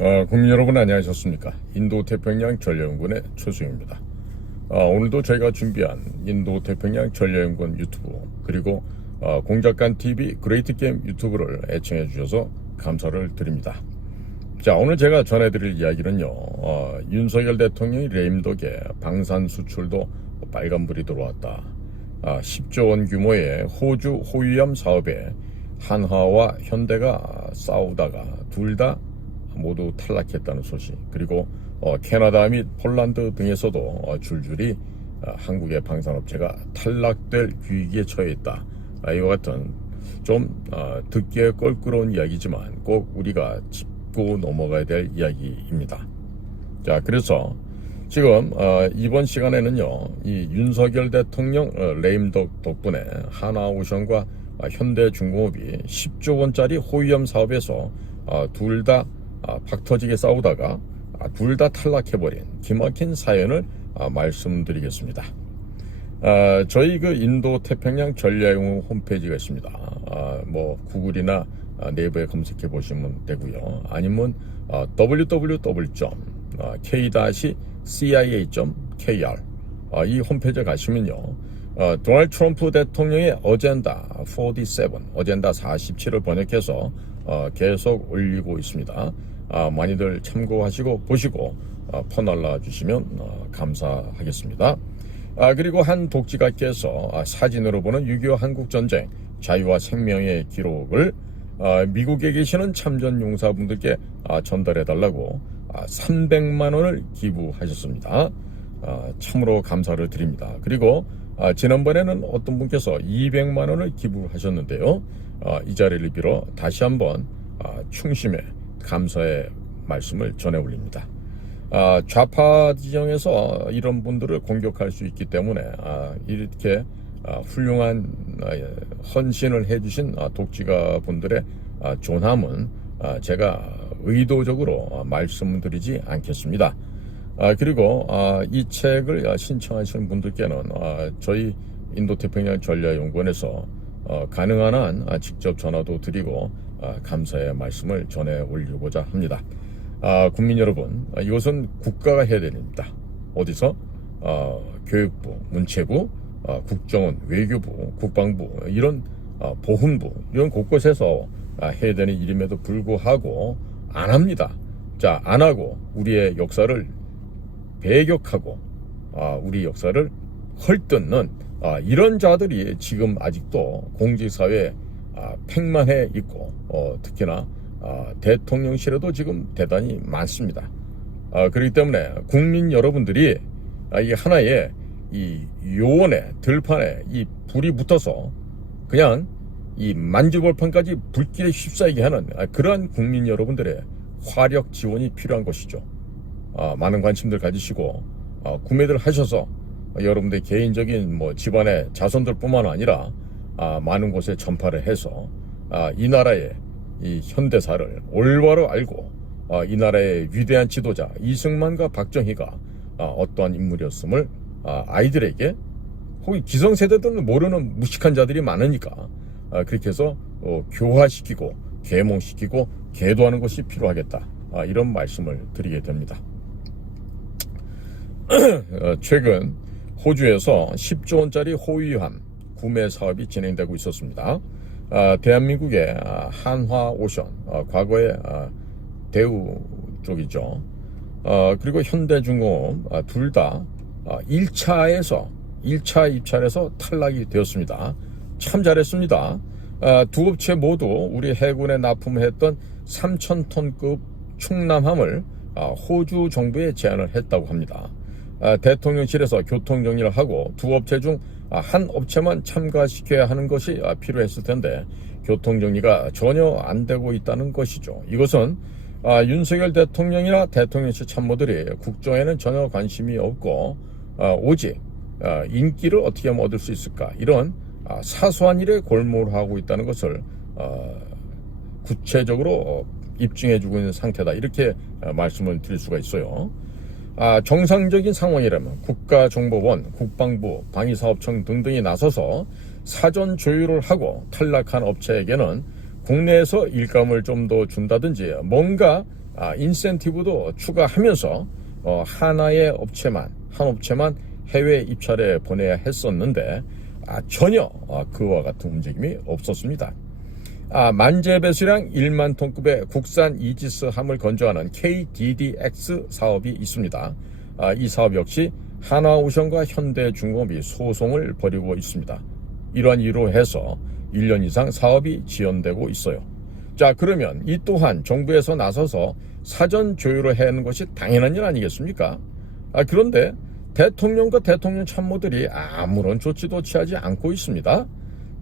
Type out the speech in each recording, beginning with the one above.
어, 국민 여러분 안녕하셨습니까? 인도 태평양 전략연구원의 최수영입니다. 어, 오늘도 저희가 준비한 인도 태평양 전략연구원 유튜브 그리고 어, 공작관 TV 그레이트 게임 유튜브를 애청해 주셔서 감사를 드립니다. 자 오늘 제가 전해드릴 이야기는요 어, 윤석열 대통령이 레임 덕에 방산 수출도 빨간불이 들어왔다. 아, 10조 원 규모의 호주 호위함 사업에 한화와 현대가 싸우다가 둘다 모두 탈락했다는 소식 그리고 어, 캐나다 및 폴란드 등에서도 어, 줄줄이 어, 한국의 방산업체가 탈락될 위기에 처해 있다. 아, 이와 같은 좀 어, 듣기에 껄끄러운 이야기지만 꼭 우리가 짚고 넘어가야 될 이야기입니다. 자, 그래서 지금 어, 이번 시간에는요, 이 윤석열 대통령 어, 레임덕 덕분에 하나오션과 아, 현대중공업이 10조 원짜리 호위함 사업에서 어, 둘다 아, 박터지게 싸우다가 아, 둘다 탈락해버린 기막힌 사연을 아, 말씀드리겠습니다. 아, 저희 그 인도 태평양 전략용 홈페이지가 있습니다. 아, 뭐 구글이나 아, 네이버에 검색해 보시면 되고요. 아니면 아, www.k-cia.kr 아, 이 홈페이지에 가시면요. 어, 도널드 트럼프 대통령의 어젠다 47, 어젠다 47을 번역해서 어, 계속 올리고 있습니다. 아, 많이들 참고하시고 보시고 어, 퍼날라 주시면 어, 감사하겠습니다. 아, 그리고 한 독지가께서 아, 사진으로 보는 6.25 한국전쟁 자유와 생명의 기록을 아, 미국에 계시는 참전 용사분들께 아, 전달해 달라고 아, 300만 원을 기부하셨습니다. 아, 참으로 감사를 드립니다. 그리고 아, 지난번에는 어떤 분께서 200만 원을 기부하셨는데요. 아, 이 자리를 빌어 다시 한번 아, 충심의 감사의 말씀을 전해 올립니다. 아, 좌파 지정에서 이런 분들을 공격할 수 있기 때문에 아, 이렇게 아, 훌륭한 아, 헌신을 해주신 아, 독지가 분들의 아, 존함은 아, 제가 의도적으로 아, 말씀드리지 않겠습니다. 아, 그리고 아, 이 책을 아, 신청하시는 분들께는 아, 저희 인도태평양 전략연구원에서 어, 가능한 한 아, 직접 전화도 드리고 아, 감사의 말씀을 전해 올리고자 합니다. 아, 국민 여러분, 아, 이것은 국가가 해야 됩니다. 어디서? 아, 교육부, 문체부, 아, 국정원, 외교부, 국방부 이런 아, 보훈부 이런 곳곳에서 아, 해야 되는 일임에도 불구하고 안 합니다. 자, 안 하고 우리의 역사를 배격하고 아, 우리 역사를 헐뜯는 아, 이런 자들이 지금 아직도 공직사회에 아, 팽만해 있고 어, 특히나 아, 대통령실에도 지금 대단히 많습니다. 아, 그렇기 때문에 국민 여러분들이 아, 이 하나의 이 요원에 들판에 이 불이 붙어서 그냥 이 만주벌판까지 불길에 휩싸이게 하는 아, 그러한 국민 여러분들의 화력 지원이 필요한 것이죠. 아, 많은 관심들 가지시고 아, 구매들 하셔서 아, 여러분들 개인적인 뭐 집안의 자손들뿐만 아니라 아, 많은 곳에 전파를 해서 아, 이 나라의 이 현대사를 올바로 알고 아, 이 나라의 위대한 지도자 이승만과 박정희가 아, 어떠한 인물이었음을 아, 아이들에게 혹은 기성세대들은 모르는 무식한 자들이 많으니까 아, 그렇게 해서 어, 교화시키고 계몽시키고 계도하는 것이 필요하겠다 아, 이런 말씀을 드리게 됩니다. 어, 최근 호주에서 10조 원짜리 호위함 구매 사업이 진행되고 있었습니다. 아, 대한민국의 아, 한화 오션, 아, 과거의 아, 대우 쪽이죠. 아, 그리고 현대중공업 둘 다 1차에서 1차 입찰에서 탈락이 되었습니다. 참 잘했습니다. 아, 두 업체 모두 우리 해군에 납품했던 3,000톤급 충남함을 아, 호주 정부에 제안을 했다고 합니다. 아, 대통령실에서 교통 정리를 하고 두 업체 중 한 업체만 참가시켜야 하는 것이 아, 필요했을 텐데 교통 정리가 전혀 안 되고 있다는 것이죠. 이것은 아, 윤석열 대통령이나 대통령실 참모들이 국정에는 전혀 관심이 없고 아, 오직 아, 인기를 어떻게 하면 얻을 수 있을까 이런 아, 사소한 일에 골몰하고 있다는 것을 어, 구체적으로 어, 입증해주고 있는 상태다 이렇게 어, 말씀을 드릴 수가 있어요. 아, 정상적인 상황이라면 국가정보원, 국방부, 방위사업청 등등이 나서서 사전 조율을 하고 탈락한 업체에게는 국내에서 일감을 좀 더 준다든지 뭔가 아, 인센티브도 추가하면서 어, 하나의 업체만 한 업체만 해외 입찰에 보내야 했었는데 아, 전혀 아, 그와 같은 움직임이 없었습니다. 아, 만재 배수량 1만 톤급의 국산 이지스 함을 건조하는 KDDX 사업이 있습니다. 아, 이 사업 역시 하나오션과 현대중공업이 소송을 벌이고 있습니다. 이러한 이유로 해서 1년 이상 사업이 지연되고 있어요. 자, 그러면 이 또한 정부에서 나서서 사전 조율을 해야 하는 것이 당연한 일 아니겠습니까? 아, 그런데 대통령과 대통령 참모들이 아무런 조치도 취하지 않고 있습니다.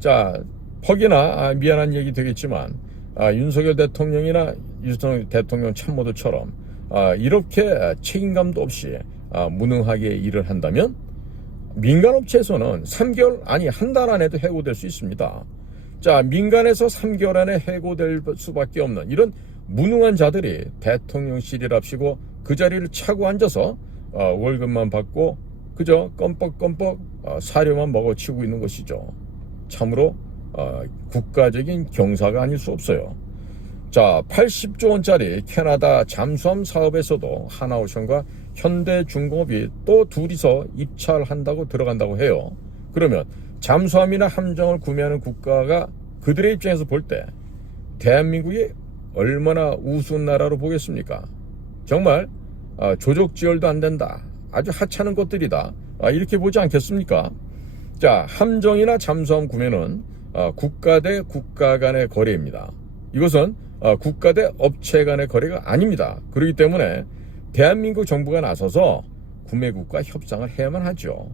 자, 퍽이나 아, 미안한 얘기 되겠지만 아, 윤석열 대통령이나 윤석열 대통령 참모들처럼 아, 이렇게 책임감도 없이 아, 무능하게 일을 한다면 민간업체에서는 3개월 아니 한 달 안에도 해고될 수 있습니다. 자 민간에서 3개월 안에 해고될 수밖에 없는 이런 무능한 자들이 대통령실이랍시고 그 자리를 차고 앉아서 어, 월급만 받고 그저 껌뻑껌뻑 어, 사료만 먹어치우고 있는 것이죠. 참으로 어, 국가적인 경사가 아닐 수 없어요. 자, 80조 원짜리 캐나다 잠수함 사업에서도 하나오션과 현대중공업이 또 둘이서 입찰한다고 들어간다고 해요. 그러면 잠수함이나 함정을 구매하는 국가가 그들의 입장에서 볼 때 대한민국이 얼마나 우스운 나라로 보겠습니까? 정말 아, 조족지혈도 안 된다. 아주 하찮은 것들이다. 아, 이렇게 보지 않겠습니까? 자, 함정이나 잠수함 구매는 아, 국가 대 국가 간의 거래입니다. 이것은 아, 국가 대 업체 간의 거래가 아닙니다. 그렇기 때문에 대한민국 정부가 나서서 구매국과 협상을 해야만 하죠.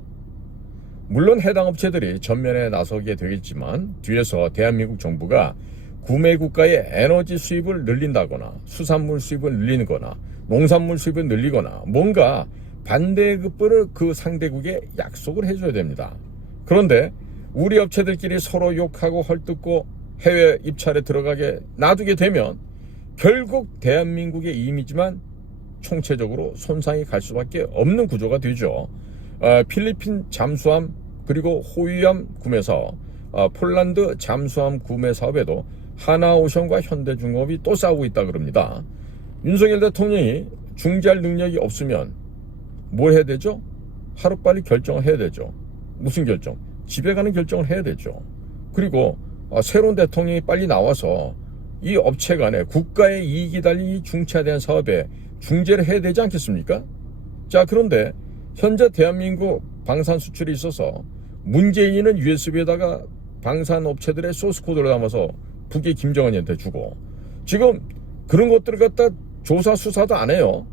물론 해당 업체들이 전면에 나서게 되겠지만 뒤에서 대한민국 정부가 구매국가의 에너지 수입을 늘린다거나 수산물 수입을 늘리거나 농산물 수입을 늘리거나 뭔가 반대급부를 그 상대국에 약속을 해줘야 됩니다. 그런데 우리 업체들끼리 서로 욕하고 헐뜯고 해외 입찰에 들어가게 놔두게 되면 결국 대한민국의 이미지만 총체적으로 손상이 갈 수밖에 없는 구조가 되죠. 어, 필리핀 잠수함 그리고 호위함 구매 사업, 어, 폴란드 잠수함 구매 사업에도 하나오션과 현대중공업이 또 싸우고 있다 그럽니다. 윤석열 대통령이 중재할 능력이 없으면 뭘 해야 되죠? 하루빨리 결정을 해야 되죠. 무슨 결정? 집에 가는 결정을 해야 되죠. 그리고 어, 새로운 대통령이 빨리 나와서 이 업체 간에 국가의 이익이 달린 이 중차대한 사업에 중재를 해야 되지 않겠습니까? 자, 그런데 현재 대한민국 방산 수출이 있어서 문재인은 USB에다가 방산 업체들의 소스 코드를 담아서 북의 김정은한테 주고 지금 그런 것들을 갖다 조사 수사도 안 해요.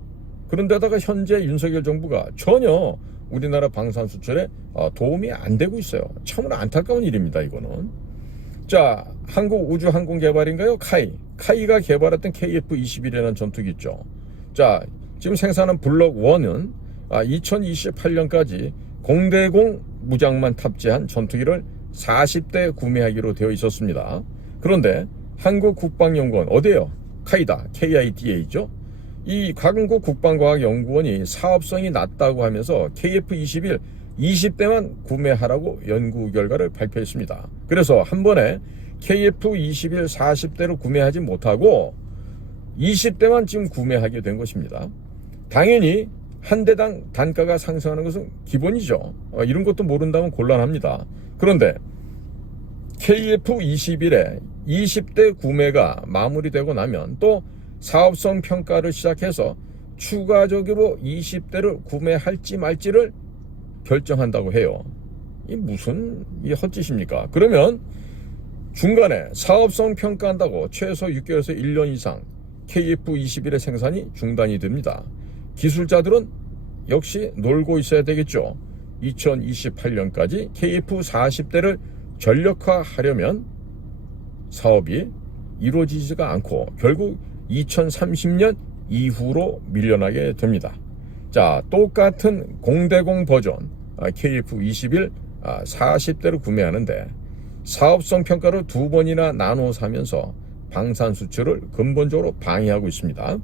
그런데다가 현재 윤석열 정부가 전혀 우리나라 방산 수출에 어, 도움이 안 되고 있어요. 참으로 안타까운 일입니다. 이거는. 자, 한국 우주 항공 개발인가요? 카이. 카이가 개발했던 KF-21이라는 전투기 있죠. 자, 지금 생산한 블록 1은 2028년까지 공대공 무장만 탑재한 전투기를 40대 구매하기로 되어 있었습니다. 그런데 한국 국방연구원 어디에요? 카이다, KIDA죠. 이 한국 국방과학연구원이 사업성이 낮다고 하면서 KF-21 20대만 구매하라고 연구 결과를 발표했습니다. 그래서 한 번에 KF-21 40대를 구매하지 못하고 20대만 지금 구매하게 된 것입니다. 당연히 한 대당 단가가 상승하는 것은 기본이죠. 어, 이런 것도 모른다면 곤란합니다. 그런데 KF-21에 20대 구매가 마무리되고 나면 또 사업성 평가를 시작해서 추가적으로 20대를 구매할지 말지를 결정한다고 해요. 이 무슨 이 헛짓입니까? 그러면 중간에 사업성 평가한다고 최소 6개월에서 1년 이상 KF-21의 생산이 중단이 됩니다. 기술자들은 역시 놀고 있어야 되겠죠. 2028년까지 KF-40대를 전력화하려면 사업이 이루어지지가 않고 결국 2030년 이후로 밀려나게 됩니다. 자, 똑같은 공대공 버전 KF21 40대를 구매하는데 사업성 평가를 두 번이나 나눠 사면서 방산 수출을 근본적으로 방해하고 있습니다.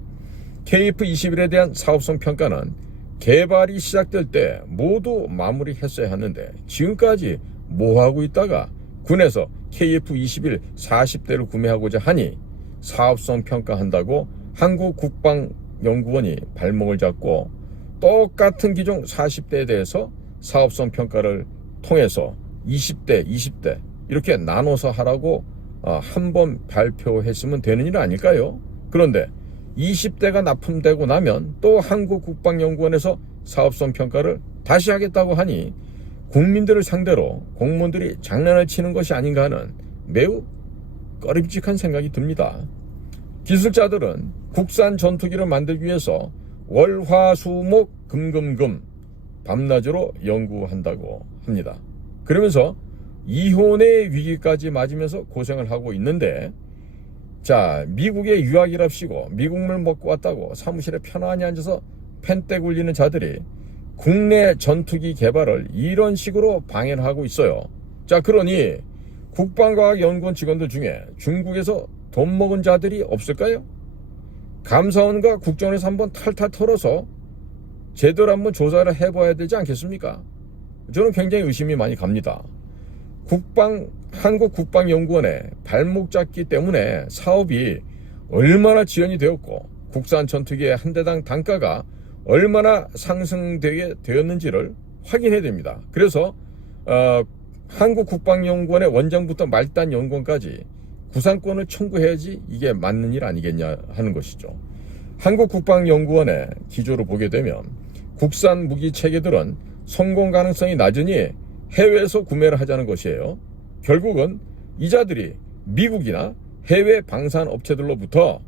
KF21에 대한 사업성 평가는 개발이 시작될 때 모두 마무리했어야 하는데 지금까지 뭐 하고 있다가 군에서 KF21 40대를 구매하고자 하니 사업성 평가한다고 한국 국방연구원이 발목을 잡고 똑같은 기종 40대에 대해서 사업성 평가를 통해서 20대, 20대 이렇게 나눠서 하라고 어, 한번 발표했으면 되는 일 아닐까요? 그런데 20대가 납품되고 나면 또 한국 국방연구원에서 사업성 평가를 다시 하겠다고 하니 국민들을 상대로 공무원들이 장난을 치는 것이 아닌가 하는 매우 꺼림칙한 생각이 듭니다. 기술자들은 국산 전투기를 만들기 위해서 월화수목 금금금 밤낮으로 연구한다고 합니다. 그러면서 이혼의 위기까지 맞으면서 고생을 하고 있는데 자 미국의 유학이랍시고 미국물 먹고 왔다고 사무실에 편안히 앉아서 펜대 굴리는 자들이 국내 전투기 개발을 이런 식으로 방해를 하고 있어요. 자 그러니 국방과학연구원 직원들 중에 중국에서 돈 먹은 자들이 없을까요? 감사원과 국정원에서 한번 탈탈 털어서 제대로 한번 조사를 해봐야 되지 않겠습니까? 저는 굉장히 의심이 많이 갑니다. 국방 한국 국방연구원의 발목 잡기 때문에 사업이 얼마나 지연이 되었고 국산 전투기의 한 대당 단가가 얼마나 상승되게 되었는지를 확인해야 됩니다. 그래서 어, 한국국방연구원의 원장부터 말단 연구원까지 구상권을 청구해야지 이게 맞는 일 아니겠냐 하는 것이죠. 한국국방연구원의 기조를 보게 되면 국산 무기 체계들은 성공 가능성이 낮으니 해외에서 구매를 하자는 것이에요. 결국은 이자들이 미국이나 해외 방산 업체들로부터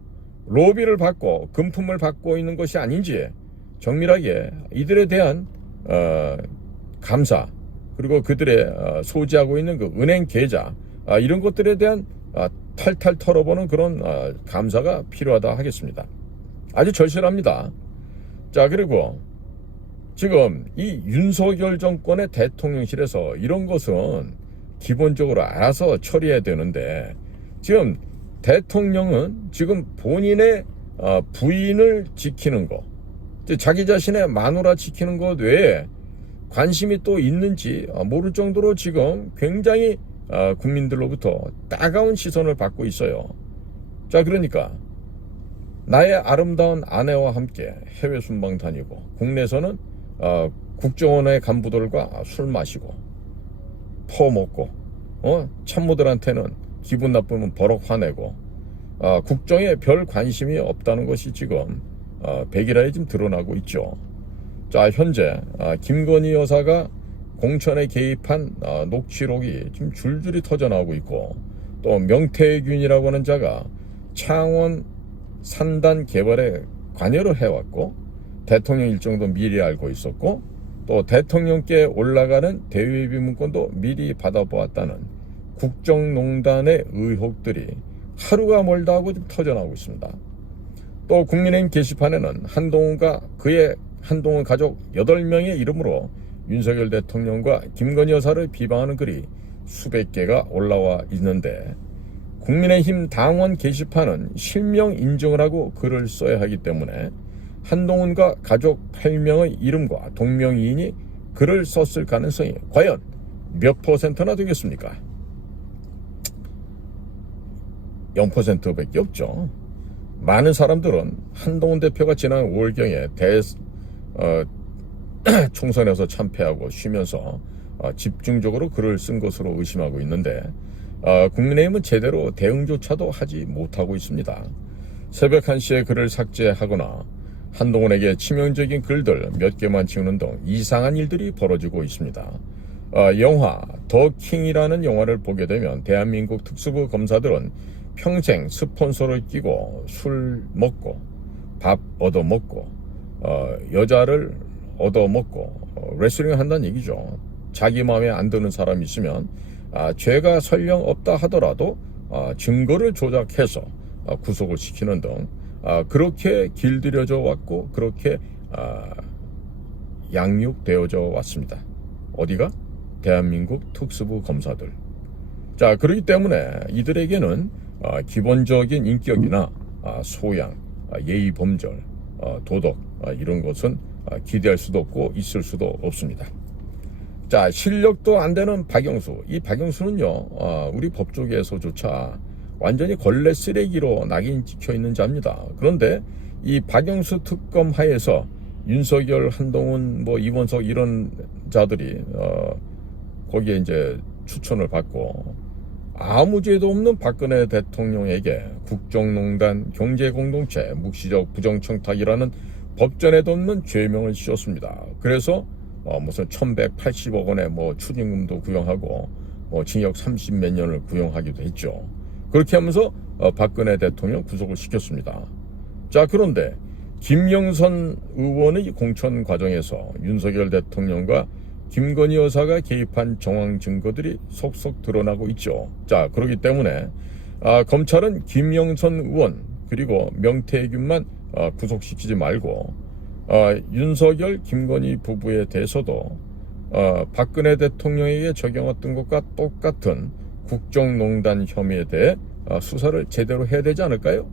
로비를 받고 금품을 받고 있는 것이 아닌지 정밀하게 이들에 대한 어, 감사 그리고 그들의 어, 소지하고 있는 그 은행 계좌 아, 이런 것들에 대한 아, 탈탈 털어보는 그런 아, 감사가 필요하다 하겠습니다. 아주 절실합니다. 자 그리고 지금 이 윤석열 정권의 대통령실에서 이런 것은 기본적으로 알아서 처리해야 되는데 지금 대통령은 지금 본인의 어, 부인을 지키는 것, 자기 자신의 마누라 지키는 것 외에 관심이 또 있는지 어, 모를 정도로 지금 굉장히 어, 국민들로부터 따가운 시선을 받고 있어요. 자, 그러니까 나의 아름다운 아내와 함께 해외 순방 다니고 국내에서는 어, 국정원의 간부들과 술 마시고 퍼먹고 어? 참모들한테는 기분 나쁘면 버럭 화내고 어, 국정에 별 관심이 없다는 것이 지금 어, 백일하에 지금 드러나고 있죠. 자 현재 어, 김건희 여사가 공천에 개입한 어, 녹취록이 지금 줄줄이 터져 나오고 있고 또 명태균이라고 하는 자가 창원 산단 개발에 관여를 해왔고 대통령 일정도 미리 알고 있었고 또 대통령께 올라가는 대외비 문건도 미리 받아보았다는 국정농단의 의혹들이 하루가 멀다 하고 좀 터져나오고 있습니다. 또 국민의힘 게시판에는 한동훈과 그의 한동훈 가족 8명의 이름으로 윤석열 대통령과 김건희 여사를 비방하는 글이 수백 개가 올라와 있는데 국민의힘 당원 게시판은 실명 인정을 하고 글을 써야 하기 때문에 한동훈과 가족 8명의 이름과 동명이인이 글을 썼을 가능성이 과연 몇 퍼센트나 되겠습니까? 0%밖에 없죠. 많은 사람들은 한동훈 대표가 지난 5월경에 대 어, 총선에서 참패하고 쉬면서 어, 집중적으로 글을 쓴 것으로 의심하고 있는데 어, 국민의힘은 제대로 대응조차도 하지 못하고 있습니다. 새벽 1시에 글을 삭제하거나 한동훈에게 치명적인 글들 몇 개만 지우는 등 이상한 일들이 벌어지고 있습니다. 어, 영화 더 킹이라는 영화를 보게 되면 대한민국 특수부 검사들은 평생 스폰서를 끼고 술 먹고 밥 얻어 먹고 어, 여자를 얻어 먹고 어, 레슬링을 한다는 얘기죠. 자기 마음에 안 드는 사람이 있으면 아, 죄가 설령 없다 하더라도 아, 증거를 조작해서 아, 구속을 시키는 등 아, 그렇게 길들여져 왔고 그렇게 아, 양육되어져 왔습니다. 어디가? 대한민국 특수부 검사들. 자, 그렇기 때문에 이들에게는 아, 기본적인 인격이나 아, 소양, 아, 예의 범절, 아, 도덕 아, 이런 것은 아, 기대할 수도 없고 있을 수도 없습니다. 자, 실력도 안 되는 박영수. 이 박영수는요, 아, 우리 법조계에서조차 완전히 걸레 쓰레기로 낙인 찍혀 있는 자입니다. 그런데 이 박영수 특검 하에서 윤석열, 한동훈, 뭐 이원석 이런 자들이 어 거기에 이제 추천을 받고 아무 죄도 없는 박근혜 대통령에게 국정농단, 경제공동체, 묵시적 부정청탁이라는 법전에도 없는 죄명을 씌웠습니다. 그래서 어, 무슨 1180억 원의 뭐 추징금도 구형하고 뭐 징역 30 몇 년을 구형하기도 했죠. 그렇게 하면서 어, 박근혜 대통령 구속을 시켰습니다. 자 그런데 김영선 의원의 공천 과정에서 윤석열 대통령과 김건희 여사가 개입한 정황 증거들이 속속 드러나고 있죠. 자 그렇기 때문에 아, 검찰은 김영선 의원 그리고 명태균만 아, 구속시키지 말고 아, 윤석열 김건희 부부에 대해서도 어, 박근혜 대통령에게 적용했던 것과 똑같은 국정농단 혐의에 대해 어, 수사를 제대로 해야 되지 않을까요?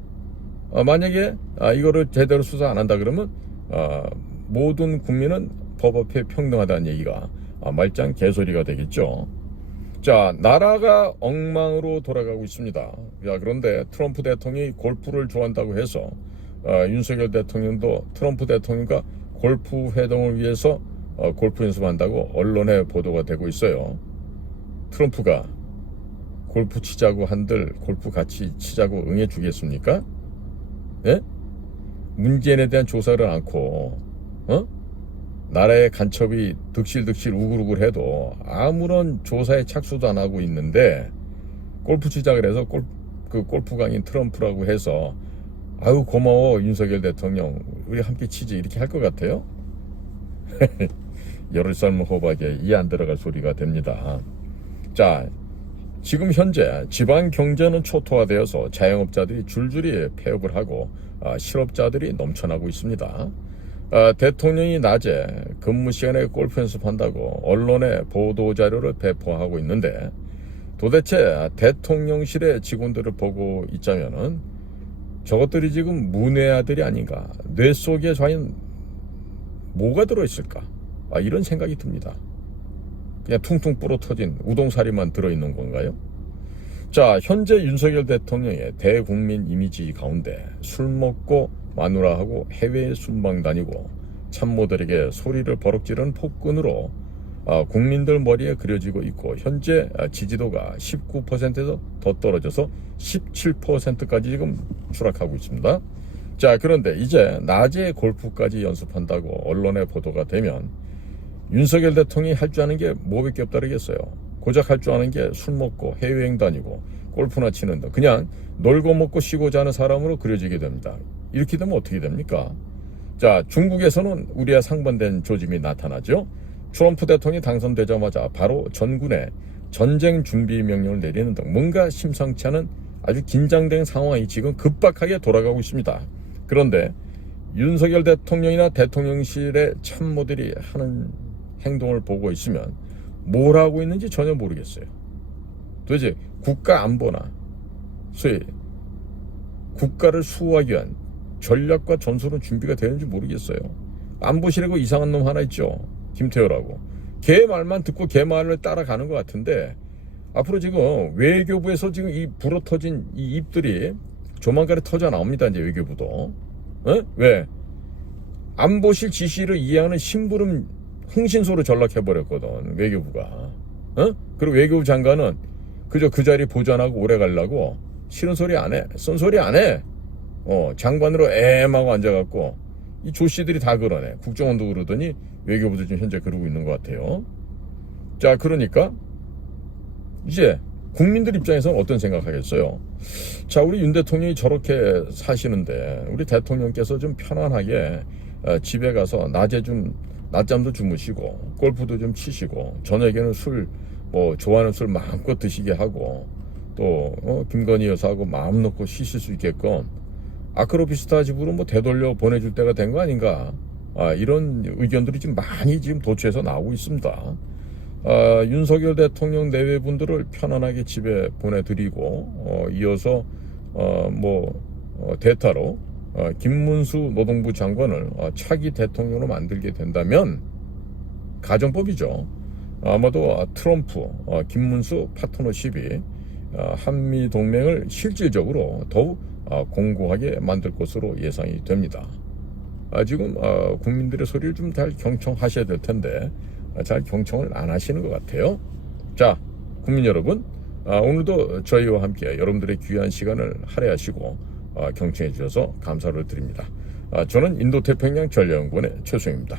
어, 만약에 아, 이거를 제대로 수사 안 한다 그러면 어, 모든 국민은 법 앞에 평등하다는 얘기가 아, 말짱 개소리가 되겠죠. 자, 나라가 엉망으로 돌아가고 있습니다. 야, 그런데 트럼프 대통령이 골프를 좋아한다고 해서 어, 윤석열 대통령도 트럼프 대통령과 골프 회동을 위해서 어, 골프 연습한다고 언론에 보도가 되고 있어요. 트럼프가 골프 치자고 한들 골프 같이 치자고 응해 주겠습니까? 예? 문재인에 대한 조사를 않고 어? 나라의 간첩이 득실득실 우글우글 해도 아무런 조사에 착수도 안 하고 있는데 골프 치자 그래서 골, 그 골프 강인 트럼프라고 해서 아유 고마워 윤석열 대통령 우리 함께 치지 이렇게 할 것 같아요? 열을 삶은 호박에 이 안 들어갈 소리가 됩니다. 자, 지금 현재 지방 경제는 초토화되어서 자영업자들이 줄줄이 폐업을 하고 아, 실업자들이 넘쳐나고 있습니다. 아, 대통령이 낮에 근무 시간에 골프 연습한다고 언론에 보도 자료를 배포하고 있는데 도대체 대통령실의 직원들을 보고 있자면은 저것들이 지금 문외 아들이 아닌가 뇌 속에 과연 뭐가 들어있을까 아, 이런 생각이 듭니다. 그냥 퉁퉁 불어 터진 우동사리만 들어있는 건가요? 자, 현재 윤석열 대통령의 대국민 이미지 가운데 술 먹고 마누라하고 해외에 순방 다니고 참모들에게 소리를 버럭지르는 폭군으로 아, 국민들 머리에 그려지고 있고 현재 아, 지지도가 19%에서 더 떨어져서 17%까지 지금 추락하고 있습니다. 자, 그런데 이제 낮에 골프까지 연습한다고 언론에 보도가 되면 윤석열 대통령이 할 줄 아는 게 뭐밖에 없다르겠어요. 고작 할 줄 아는 게 술 먹고 해외여행 다니고 골프나 치는 등 그냥 놀고 먹고 쉬고 자는 사람으로 그려지게 됩니다. 이렇게 되면 어떻게 됩니까? 자, 중국에서는 우리와 상반된 조짐이 나타나죠. 트럼프 대통령이 당선되자마자 바로 전군에 전쟁 준비 명령을 내리는 등 뭔가 심상치 않은 아주 긴장된 상황이 지금 급박하게 돌아가고 있습니다. 그런데 윤석열 대통령이나 대통령실의 참모들이 하는 행동을 보고 있으면 뭘 하고 있는지 전혀 모르겠어요. 도대체 국가 안보나 소위 국가를 수호하기 위한 전략과 전술은 준비가 되는지 모르겠어요. 안보실에고 이상한 놈 하나 있죠. 김태호라고. 걔 말만 듣고 걔 말을 따라가는 것 같은데 앞으로 지금 외교부에서 지금 이 불어 터진 이 입들이 조만간에 터져 나옵니다. 이제 외교부도. 어? 왜? 안보실 지시를 이해하는 심부름 흥신소로 전락해버렸거든. 외교부가. 어? 그리고 외교부 장관은 그저 그 자리 보존하고 오래 가려고 싫은 소리 안 해. 쓴 소리 안 해. 어, 장관으로 애하고 앉아갖고 이 조씨들이 다 그러네. 국정원도 그러더니 외교부도 지금 현재 그러고 있는 것 같아요. 자, 그러니까 이제 국민들 입장에서는 어떤 생각하겠어요? 자, 우리 윤 대통령이 저렇게 사시는데 우리 대통령께서 좀 편안하게 어, 집에 가서 낮에 좀 낮잠도 주무시고 골프도 좀 치시고 저녁에는 술 뭐 좋아하는 술 마음껏 드시게 하고 또 어, 김건희 여사하고 마음 놓고 쉬실 수 있게끔 아크로비스타 집으로 뭐 되돌려 보내줄 때가 된 거 아닌가 아, 이런 의견들이 지금 많이 지금 도처에서 나오고 있습니다. 아, 윤석열 대통령 내외 분들을 편안하게 집에 보내드리고 어, 이어서 어, 뭐 어, 대타로 어, 김문수 노동부 장관을 어, 차기 대통령으로 만들게 된다면 가정법이죠. 아마도 어, 트럼프, 어, 김문수 파트너십이 어, 한미 동맹을 실질적으로 더욱 어, 공고하게 만들 것으로 예상이 됩니다. 아, 지금 어, 국민들의 소리를 좀 잘 경청하셔야 될 텐데 아, 잘 경청을 안 하시는 것 같아요. 자, 국민 여러분, 아, 오늘도 저희와 함께 여러분들의 귀한 시간을 할애하시고 아, 경청해 주셔서 감사를 드립니다. 아, 저는 인도태평양 전략연구원의 최수영입니다.